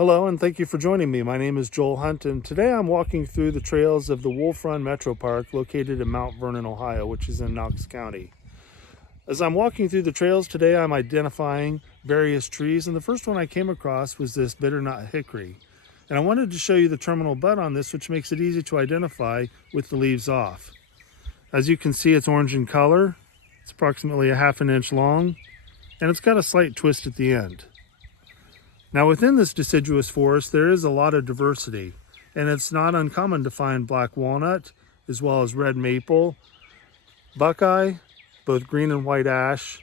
Hello and thank you for joining me. My name is Joel Hunt and today I'm walking through the trails of the Wolf Run Metro Park located in Mount Vernon, Ohio, which is in Knox County. As I'm walking through the trails today, I'm identifying various trees, and the first one I came across was this bitternut hickory. And I wanted to show you the terminal bud on this, which makes it easy to identify with the leaves off. As you can see, it's orange in color. It's approximately a ½ inch long, and it's got a slight twist at the end. Now within this deciduous forest, there is a lot of diversity, and it's not uncommon to find black walnut, as well as red maple, buckeye, both green and white ash,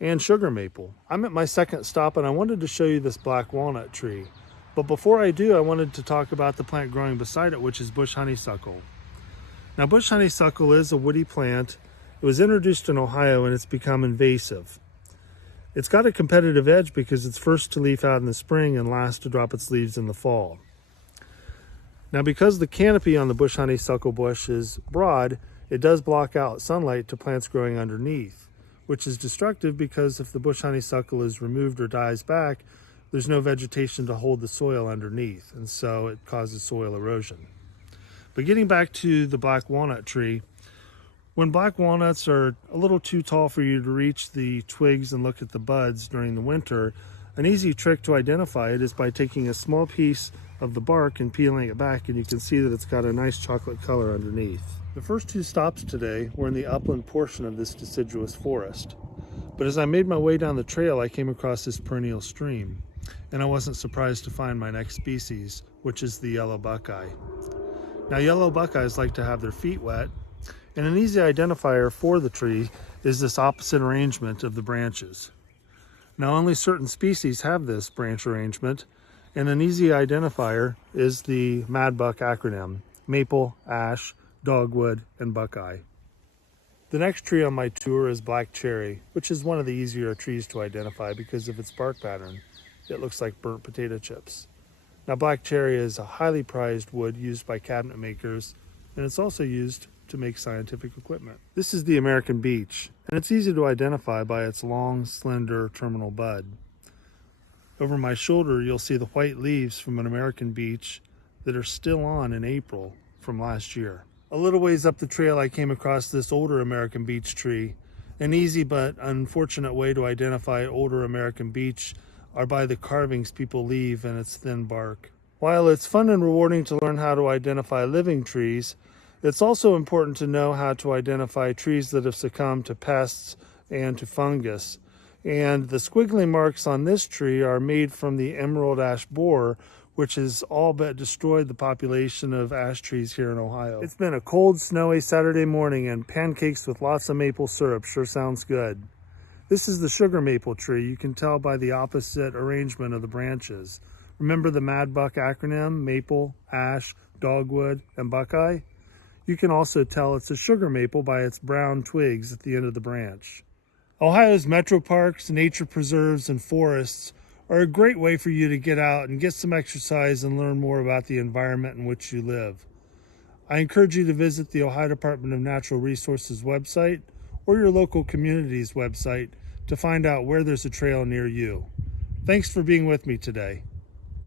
and sugar maple. I'm at my second stop and I wanted to show you this black walnut tree. But before I do, I wanted to talk about the plant growing beside it, which is bush honeysuckle. Now bush honeysuckle is a woody plant. It was introduced in Ohio and it's become invasive. It's got a competitive edge because it's first to leaf out in the spring and last to drop its leaves in the fall. Now because the canopy on the bush honeysuckle bush is broad, it does block out sunlight to plants growing underneath, which is destructive because if the bush honeysuckle is removed or dies back, there's no vegetation to hold the soil underneath, and so it causes soil erosion. But getting back to the black walnut tree, when black walnuts are a little too tall for you to reach the twigs and look at the buds during the winter, an easy trick to identify it is by taking a small piece of the bark and peeling it back, and you can see that it's got a nice chocolate color underneath. The first two stops today were in the upland portion of this deciduous forest. But as I made my way down the trail, I came across this perennial stream, and I wasn't surprised to find my next species, which is the yellow buckeye. Now yellow buckeyes like to have their feet wet, and an easy identifier for the tree is this opposite arrangement of the branches. Now only certain species have this branch arrangement, and an easy identifier is the MADBUCK acronym: maple, ash, dogwood, and buckeye. The next tree on my tour is black cherry, which is one of the easier trees to identify because of its bark pattern. It looks like burnt potato chips. Now black cherry is a highly prized wood used by cabinet makers, and it's also used to make scientific equipment. This is the American beech, and it's easy to identify by its long, slender terminal bud. Over my shoulder, you'll see the white leaves from an American beech that are still on in April from last year. A little ways up the trail, I came across this older American beech tree. An easy but unfortunate way to identify older American beech are by the carvings people leave in its thin bark. While it's fun and rewarding to learn how to identify living trees, it's also important to know how to identify trees that have succumbed to pests and to fungus. And the squiggly marks on this tree are made from the emerald ash borer, which has all but destroyed the population of ash trees here in Ohio. It's been a cold, snowy Saturday morning, and pancakes with lots of maple syrup sure sounds good. This is the sugar maple tree. You can tell by the opposite arrangement of the branches. Remember the MADBUCK acronym: maple, ash, dogwood, and buckeye? You can also tell it's a sugar maple by its brown twigs at the end of the branch. Ohio's metro parks, nature preserves, and forests are a great way for you to get out and get some exercise and learn more about the environment in which you live. I encourage you to visit the Ohio Department of Natural Resources website or your local community's website to find out where there's a trail near you. Thanks for being with me today.